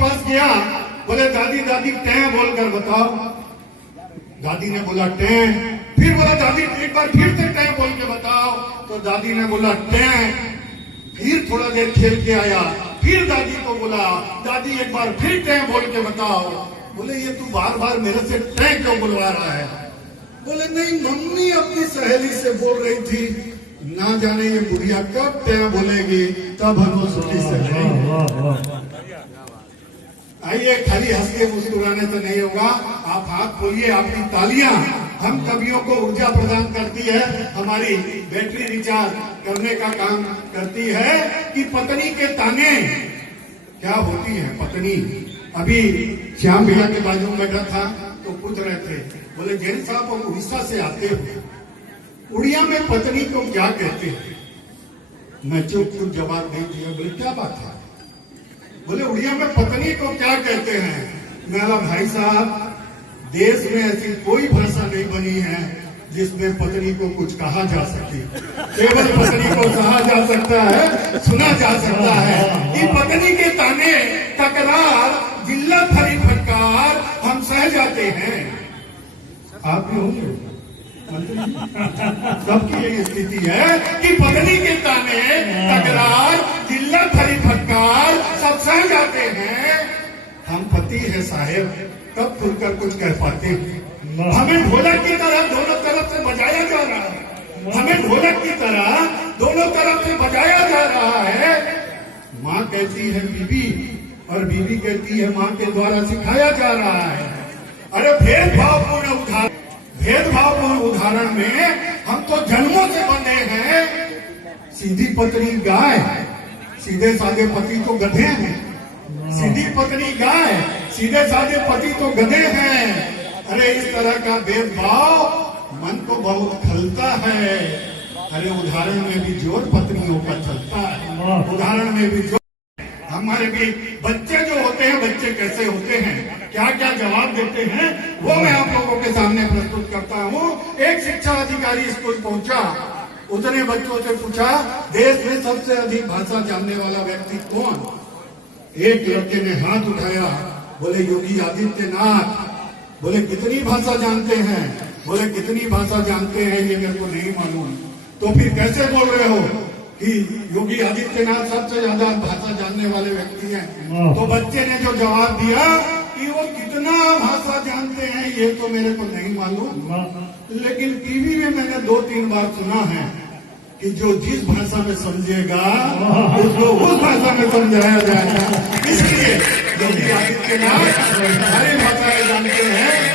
पास गया, बोले दादी दादी टें बोलकर बताओ। दादी ने बोला टें। फिर बोला दादी एक बार फिर से टें बोल के बताओ। तो दादी ने बोला टें। फिर थोड़ा देर खेल के आया, फिर दादी को बोला दादी एक बार फिर टें बोल के बताओ। बोले ये तू बार बार मेरे से टें क्यों बुलवा रहा है? बोले नहीं मम्मी अपनी सहेली से बोल रही थी, ना जाने ये बुढ़िया कब टें बोलेगी, तब हम सुखी से रहेंगे। आइए, खाली हंस के मुस्कुराने तो नहीं होगा, आप हाथ खोलिए, आपकी तालियां हम कवियों को ऊर्जा प्रदान करती है, हमारी बैटरी रिचार्ज करने का काम करती है। कि पत्नी के ताने क्या होती है पत्नी। अभी श्याम भैया के बाजू में बैठा था तो पूछ रहे थे, बोले जैन साहब हम उड़ीसा से आते हो, उड़िया में पत्नी को क्या कहते हैं? मैं चुप जवाब नहीं दिया। बोले क्या बात है? बोले उड़िया में पत्नी को क्या कहते हैं? मेरा भाई साहब, देश में ऐसी कोई भाषा नहीं बनी है जिसमें पत्नी को कुछ कहा जा सके। केवल पत्नी को कहा जा सकता है, सुना जा सकता है कि पत्नी के ताने, तकरार, जिल्लत भरी फटकार हम सह जाते हैं। आप भी होंगे, सबकी यही स्थिति है कि पत्नी के ताने, तकरार, जिल्लत भरी फटकार सब सह जाते हैं। हम पति है साहेब, तब खुलकर कुछ कह पाते हैं। हमें ढोलक की तरह दोनों तरफ से बजाया जा रहा है, हमें ढोलक की तरह दोनों तरफ से बजाया जा रहा है। माँ कहती है बीबी, और बीबी कहती है माँ के द्वारा सिखाया जा रहा है। अरे भेदभावपूर्ण उदाहरण में हम तो जन्मों से बंधे हैं। सीधी पत्नी गाय, सीधे साधे पति तो गधे हैं। सीधी पत्नी गाय, सीधे साधे पति तो गधे हैं। अरे इस तरह का भेदभाव मन को बहुत खलता है। अरे उदाहरण में भी जोर पत्नियों का चलता है, उदाहरण में भी जोर। हमारे भी बच्चे जो होते हैं, बच्चे कैसे होते हैं, क्या क्या जवाब देते हैं, वो मैं आप लोगों के सामने प्रस्तुत करता हूँ। एक शिक्षा अधिकारी स्कूल पहुंचा, उसने बच्चों से पूछा देश में सबसे अधिक भाषा जानने वाला व्यक्ति कौन? एक लड़के ने हाथ उठाया, बोले योगी आदित्यनाथ। बोले कितनी भाषा जानते हैं? बोले कितनी भाषा जानते हैं ये मेरे को नहीं मालूम। तो फिर कैसे बोल रहे हो कि योगी आदित्यनाथ सबसे ज्यादा भाषा जानने वाले व्यक्ति हैं? तो बच्चे ने जो जवाब दिया कि वो कितना भाषा जानते हैं ये तो मेरे को नहीं मालूम, लेकिन टीवी में मैंने 2-3 बार सुना है कि जो जिस भाषा में समझेगा उसको उस भाषा में समझाया जाएगा। इसलिए योगी आदित्यनाथ सारी भाषाएं जानते हैं।